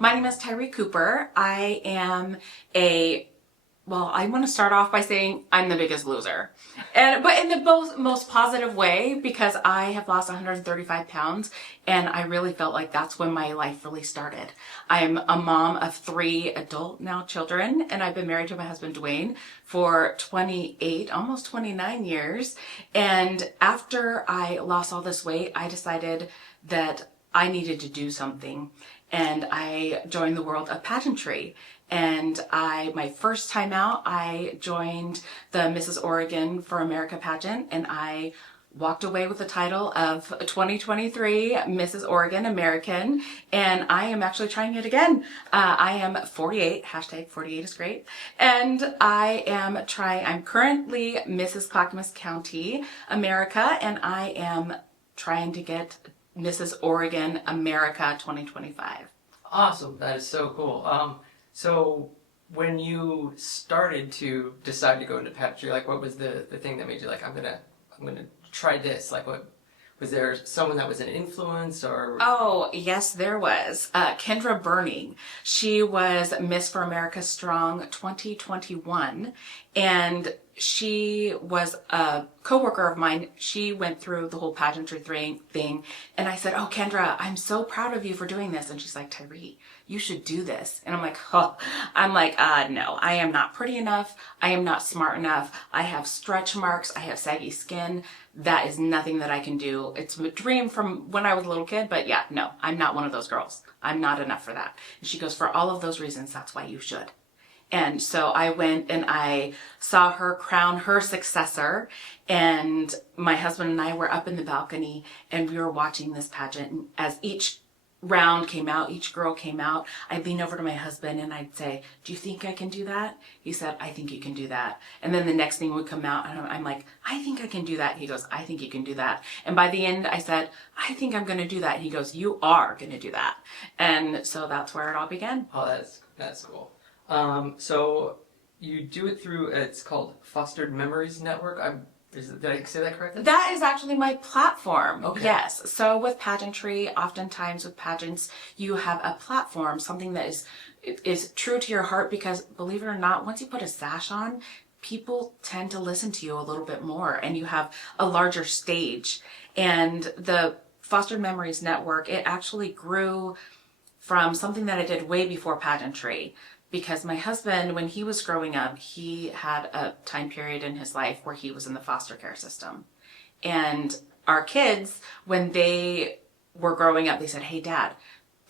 My name is Tyree Cooper. I want to start off by saying I'm the biggest loser. But in the most positive way, because I have lost 135 pounds and I really felt like that's when my life really started. I'm a mom of 3 adult now children, and I've been married to my husband Dwayne for 28, almost 29 years. And after I lost all this weight, I decided that I needed to do something. And I joined the world of pageantry. And my first time out, I joined the Mrs. Oregon for America pageant, and I walked away with the title of 2023 Mrs. Oregon American, and I am actually trying it again. I am 48, hashtag 48 is great, and I'm currently Mrs. Clackamas County America, and I am trying to get Mrs. Oregon America 2025. Awesome. That is so cool. So when you started to decide to go into pageantry, like what was the thing that made you like, I'm gonna try this? Like what was there someone that was an influence or? Oh, yes, there was. Kendra Burning. She was Miss for America Strong 2021. And she was a coworker of mine. She went through the whole pageantry thing. And I said, "Oh, Kendra, I'm so proud of you for doing this." And she's like, "Tyree, you should do this." And I'm like, no, I am not pretty enough. I am not smart enough. I have stretch marks. I have saggy skin. That is nothing that I can do. It's a dream from when I was a little kid, but yeah, no, I'm not one of those girls. I'm not enough for that. And she goes, "For all of those reasons, that's why you should." And so I went and I saw her crown her successor, and my husband and I were up in the balcony and we were watching this pageant. And as each round came out, each girl came out, I'd lean over to my husband and I'd say, "Do you think I can do that?" He said, "I think you can do that." And then the next thing would come out and I'm like, "I think I can do that." He goes, "I think you can do that." And by the end I said, "I think I'm going to do that." And he goes, "You are going to do that." And so that's where it all began. Oh, that's cool. So you do it through, it's called Fostered Memories Network. Did I say that correctly? That is actually my platform. Okay. Yes. So with pageantry, oftentimes with pageants, you have a platform, something that is true to your heart, because believe it or not, once you put a sash on, people tend to listen to you a little bit more and you have a larger stage. And the Fostered Memories Network, it actually grew from something that I did way before pageantry. Because my husband, when he was growing up, he had a time period in his life where he was in the foster care system. And our kids, when they were growing up, they said, "Hey, Dad,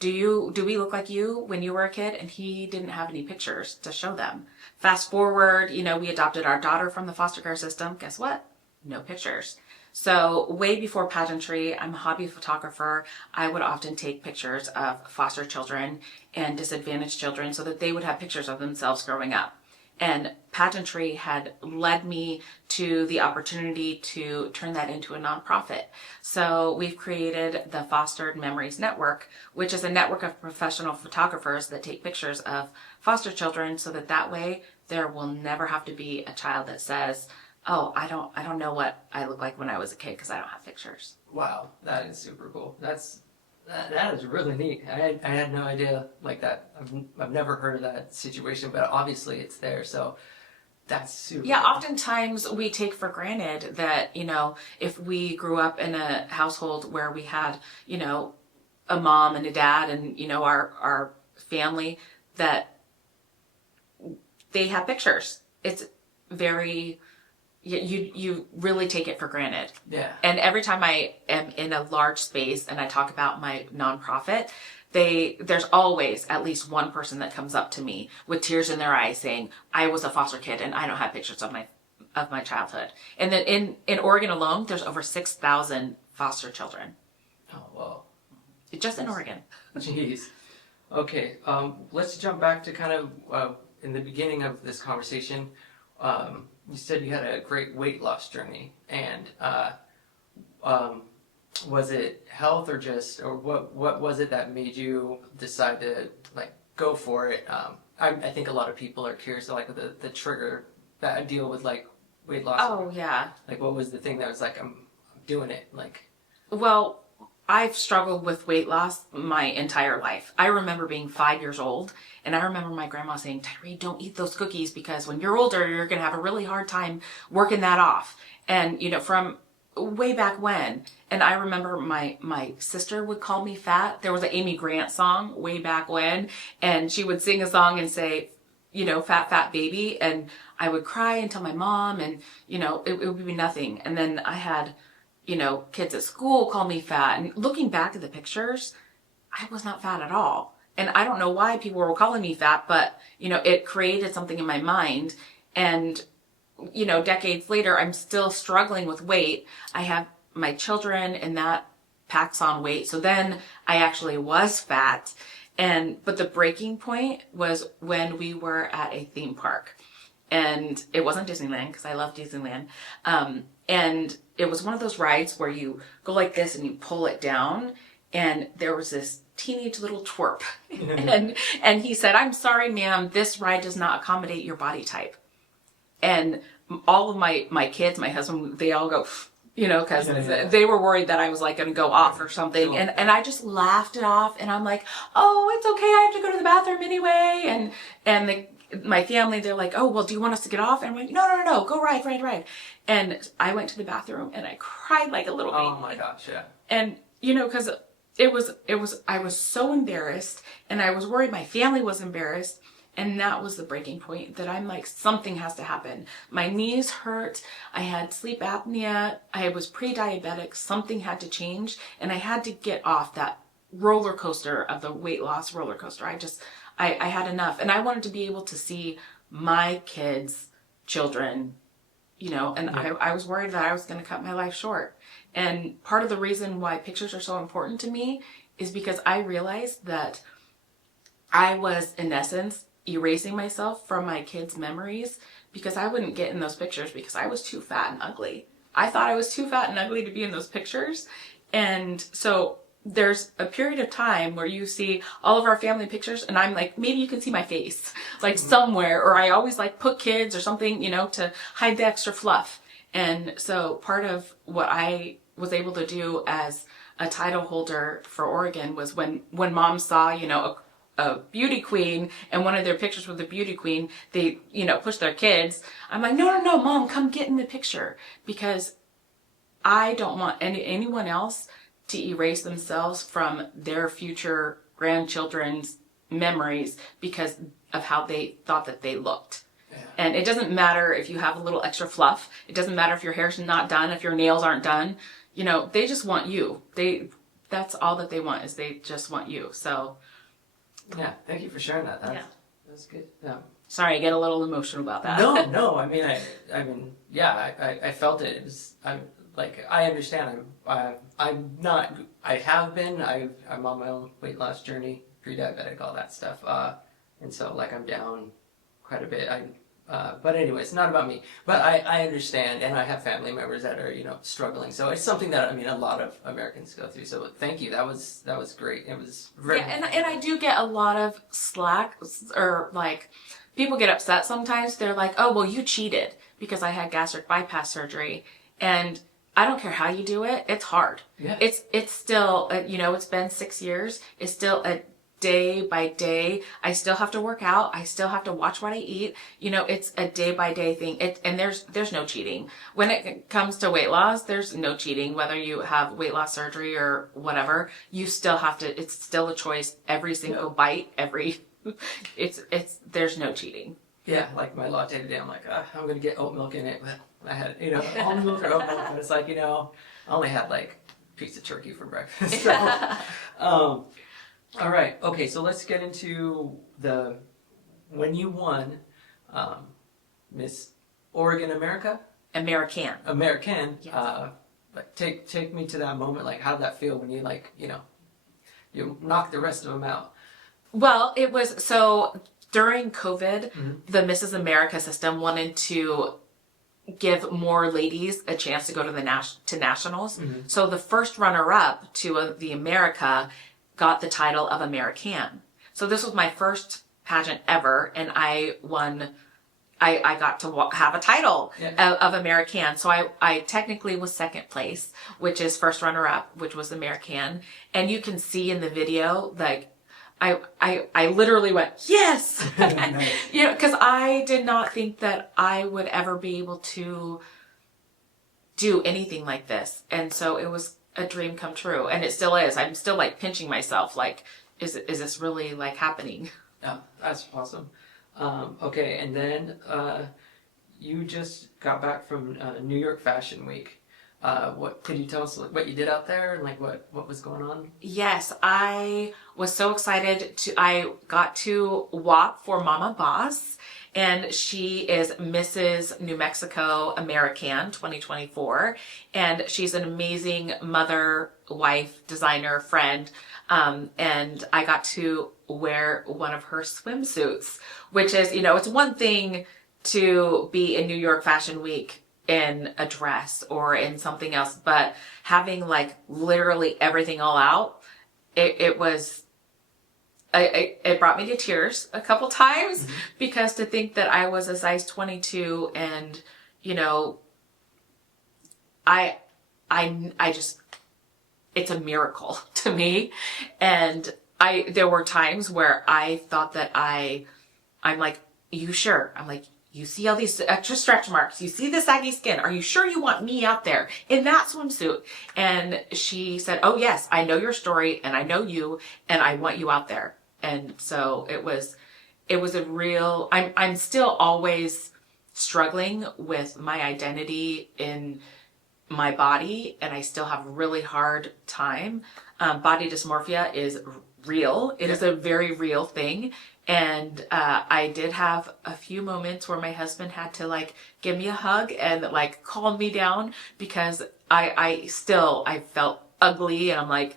do we look like you when you were a kid?" And he didn't have any pictures to show them. Fast forward, we adopted our daughter from the foster care system. Guess what? No pictures. So way before pageantry, I'm a hobby photographer. I would often take pictures of foster children and disadvantaged children so that they would have pictures of themselves growing up. And pageantry had led me to the opportunity to turn that into a nonprofit. So we've created the Fostered Memories Network, which is a network of professional photographers that take pictures of foster children so that way there will never have to be a child that says, "Oh, I don't know what I look like when I was a kid because I don't have pictures." Wow, that is super cool. That is really neat. I had no idea like that. I've never heard of that situation, but obviously it's there. So that's super. Yeah, cool. oftentimes we take for granted that, if we grew up in a household where we had, a mom and a dad and, our family, that they have pictures. It's very, you really take it for granted. Yeah. And every time I am in a large space and I talk about my nonprofit, there's always at least one person that comes up to me with tears in their eyes saying, "I was a foster kid and I don't have pictures of my childhood." And then in Oregon alone, there's over 6,000 foster children. Oh, wow. Just in Oregon. Jeez. Okay. Let's jump back to kind of in the beginning of this conversation. You said you had a great weight loss journey, and was it health or what was it that made you decide to like go for it? I think a lot of people are curious, like the trigger that deal with like weight loss. Oh yeah. Like what was the thing that was like I'm doing it like? Well, I've struggled with weight loss my entire life. I remember being 5 years old, and I remember my grandma saying, Tyree, don't eat those cookies because when you're older, you're going to have a really hard time working that off. And, from way back when. And I remember my sister would call me fat. There was an Amy Grant song way back when, and she would sing a song and say, fat, fat baby. And I would cry and tell my mom, and, it would be nothing. And then I had, kids at school call me fat. And looking back at the pictures, I was not fat at all. And I don't know why people were calling me fat, but, it created something in my mind. And, decades later, I'm still struggling with weight. I have my children, and that packs on weight. So then I actually was fat. But the breaking point was when we were at a theme park. And it wasn't Disneyland, because I love Disneyland. And it was one of those rides where you go like this and you pull it down. And there was this teenage little twerp. and he said, I'm sorry, ma'am, this ride does not accommodate your body type. And all of my kids, my husband, they all go, because they were worried that I was like going to go off or something. And I just laughed it off. And I'm like, oh, it's okay. I have to go to the bathroom anyway. And my family, they're like, oh, well, do you want us to get off? And I'm like, no, go ride. And I went to the bathroom and I cried like a little baby. Oh my gosh, yeah. And, because I was so embarrassed, and I was worried my family was embarrassed. And that was the breaking point, that I'm like, something has to happen. My knees hurt. I had sleep apnea. I was pre-diabetic. Something had to change. And I had to get off that roller coaster of the weight loss roller coaster. I had enough. And I wanted to be able to see my kids, children, and I was worried that I was going to cut my life short. And part of the reason why pictures are so important to me is because I realized that I was, in essence, erasing myself from my kids' memories, because I wouldn't get in those pictures because I was too fat and ugly. I thought I was too fat and ugly to be in those pictures. And so there's a period of time where you see all of our family pictures, and I'm like, maybe you can see my face like somewhere, or I always like put kids or something, to hide the extra fluff. And so part of what I was able to do as a title holder for Oregon was when mom saw, a beauty queen, and one of their pictures with the beauty queen, they, push their kids. I'm like, no, mom, come get in the picture, because I don't want anyone else to erase themselves from their future grandchildren's memories because of how they thought that they looked. Yeah. And it doesn't matter if you have a little extra fluff. It doesn't matter if your hair's not done, if your nails aren't done. They just want you. That's all that they want, is they just want you. So yeah, thank you for sharing that. That's good. Yeah. Sorry, I get a little emotional about that. No. I mean, I felt it. It was, I understand. I'm not. I have been. I'm on my own weight loss journey, pre-diabetic, all that stuff. And so I'm down quite a bit. But anyway, it's not about me. But I understand, and I have family members that are struggling. So it's something that a lot of Americans go through. So thank you. That was great. It was very and I do get a lot of slack, or people get upset sometimes. They're like, oh, well, you cheated because I had gastric bypass surgery, and I don't care how you do it. It's hard. Yeah. It's still it's been 6 years. It's still a day by day. I still have to work out. I still have to watch what I eat. It's a day by day thing. And there's no cheating. When it comes to weight loss, there's no cheating. Whether you have weight loss surgery or whatever, you still have to, it's still a choice. Every single bite, there's no cheating. Yeah, like my latte today, I'm like, I'm going to get oat milk in it. But I had, almond milk or oat milk. But it's I only had a piece of turkey for breakfast. So, all right. Okay. So let's get into when you won Miss Oregon American. Yes. Take me to that moment. How did that feel when you you knocked the rest of them out? Well, it was so during COVID, mm-hmm. the Mrs. America system wanted to give more ladies a chance to go to nationals. Mm-hmm. So the first runner-up to the America got the title of American. So this was my first pageant ever, and I won I got to have a title Yeah. of American. So I technically was second place, which is first runner up, which was American. And you can see in the video, like, I literally went, yes! Nice. You know, because I did not think that I would ever be able to do anything like this. And so it was a dream come true. And it still is. I'm still like pinching myself, like, is this really like happening? Yeah, that's awesome. Okay, and then you just got back from New York Fashion Week. What could you tell us what you did out there and like what was going on? Yes, I was so excited I got to walk for Mama Boss, and she is Mrs. New Mexico American 2024, and she's an amazing mother, wife, designer, friend, and I got to wear one of her swimsuits, which is, you know, it's one thing to be in New York Fashion Week in a dress or in something else, but having like literally everything all out, it was, it brought me to tears a couple times, because to think that I was a size 22 and, you know, I just, it's a miracle to me. And there were times where I thought that I'm like, you sure? I'm like, you see all these extra stretch marks. You see the saggy skin. Are you sure you want me out there in that swimsuit? And she said, oh yes, I know your story and I know you and I want you out there. And so it was a real, I'm still always struggling with my identity in my body, and I still have a really hard time. Body dysmorphia is real. It is a very real thing. And I did have a few moments where my husband had to like give me a hug and like calm me down, because I felt ugly, and I'm like,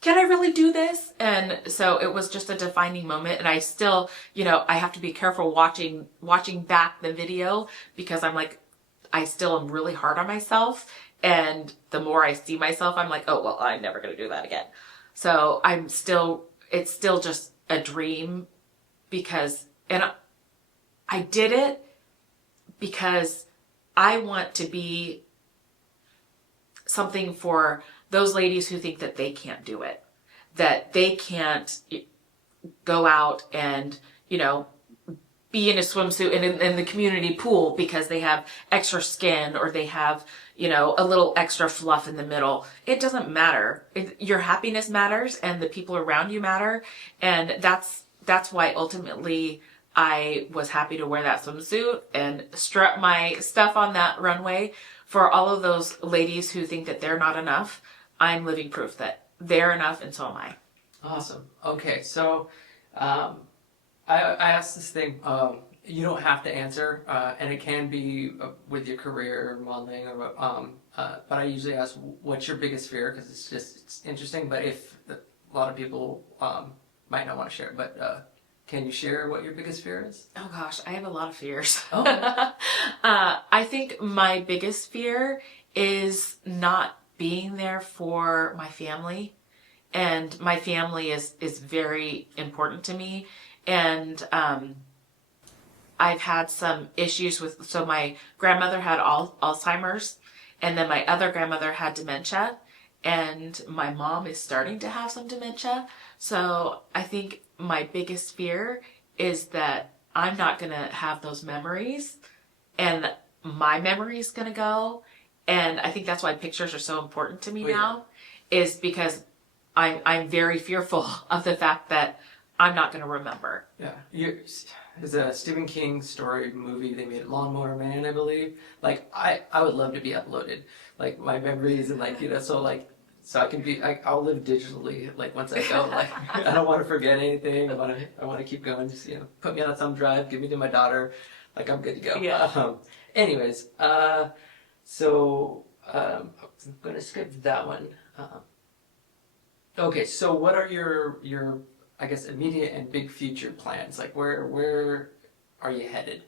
can I really do this? And so it was just a defining moment. And I still, you know, I have to be careful watching back the video, because I'm like, I still am really hard on myself. And the more I see myself, I'm like, oh, well, I'm never going to do that again. So it's still just a dream, because, and I did it because I want to be something for those ladies who think that they can't do it, that they can't go out and, you know, be in a swimsuit in the community pool because they have extra skin, or they have, you know, a little extra fluff in the middle. It doesn't matter. Your happiness matters, and the people around you matter. And that's why ultimately I was happy to wear that swimsuit and strut my stuff on that runway. For all of those ladies who think that they're not enough, I'm living proof that they're enough, and so am I. Awesome. Okay, so I asked this thing. You don't have to answer, and it can be with your career or modeling, or but I usually ask, what's your biggest fear? Because it's interesting. But if a lot of people might not want to share, but can you share what your biggest fear is? Oh gosh, I have a lot of fears. Oh. I think my biggest fear is not being there for my family. And my family is very important to me. And I've had some issues so my grandmother had Alzheimer's, and then my other grandmother had dementia, and my mom is starting to have some dementia. So I think my biggest fear is that I'm not going to have those memories, and my memory is going to go. And I think that's why pictures are so important to me now, is because I'm very fearful of the fact that I'm not going to remember. Yeah. There's a Stephen King story movie they made, Lawnmower Man, I believe. Like, I would love to be uploaded. Like, my memories and, like, you know, so I can be, I'll live digitally, like, once I go. Like, I don't want to forget anything. I want to keep going. Just, you know, put me on a thumb drive, give me to my daughter. Like, I'm good to go. Yeah. Anyways, so I'm going to skip that one. Okay, so what are your I guess immediate and big future plans? Like where are you headed?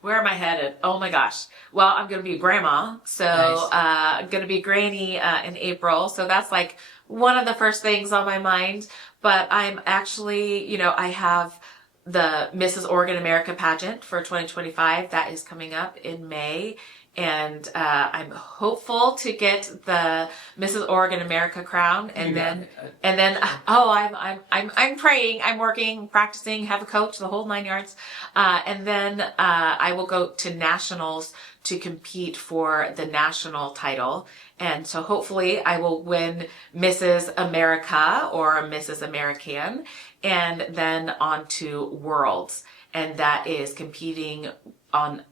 Where am I headed? Oh my gosh. Well, I'm going to be a grandma. So, Nice. I'm going to be granny, in April. So that's like one of the first things on my mind. But I'm actually, you know, I have the Mrs. Oregon America pageant for 2025. That is coming up in May. And I'm hopeful to get the Mrs. Oregon America crown, and then I'm praying, I'm working, practicing, have a coach, the whole 9 yards, and then I will go to nationals to compete for the national title, and so hopefully I will win Mrs. America or Mrs. American, and then on to Worlds, and that is competing on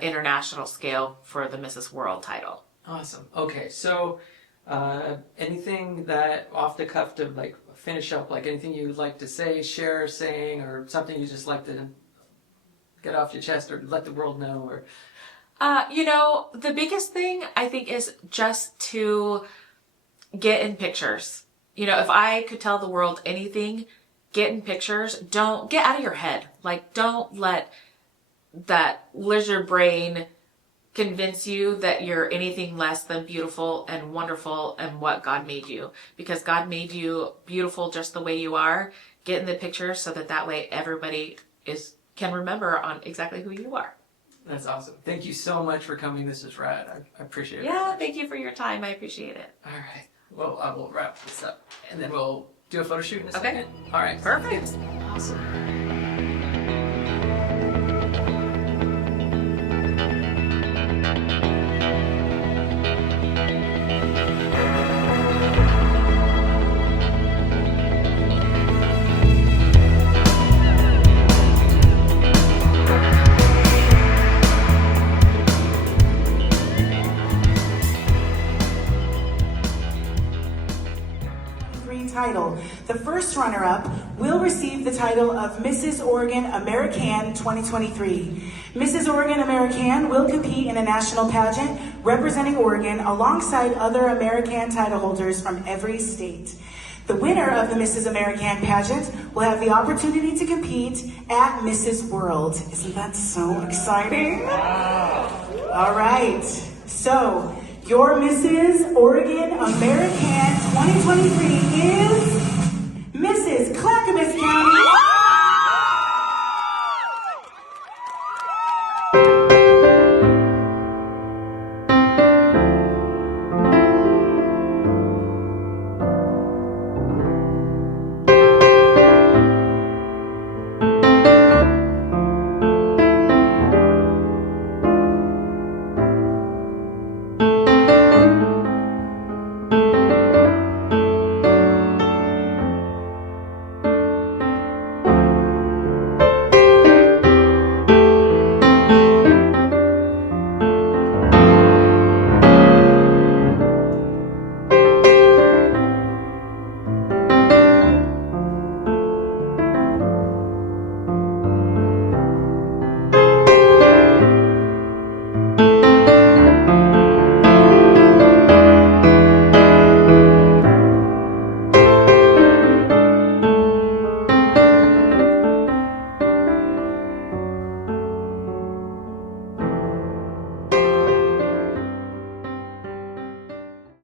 international scale for the Mrs. World title. Awesome. Okay, so anything that off the cuff to like finish up, like anything you'd like to say, share, saying, or something you just like to get off your chest or let the world know, or the biggest thing I think is just to get in pictures. If I could tell the world anything, get in pictures. Don't get out of your head. Like, don't let that lizard brain convince you that you're anything less than beautiful and wonderful and what God made you. Because God made you beautiful just the way you are. Get in the picture so that way everybody can remember on exactly who you are. That's awesome. Thank you so much for coming. This is rad. I appreciate it. Yeah, thank you for your time. I appreciate it. All right. Well, I will wrap this up and then we'll do a photo shoot in a second. Okay. All right. Perfect. Awesome. Title. The first runner-up will receive the title of Mrs. Oregon American 2023. Mrs. Oregon American will compete in a national pageant representing Oregon alongside other American title holders from every state. The winner of the Mrs. American pageant will have the opportunity to compete at Mrs. World. Isn't that so exciting? Wow. All right. So, your Mrs. Oregon American 2023 is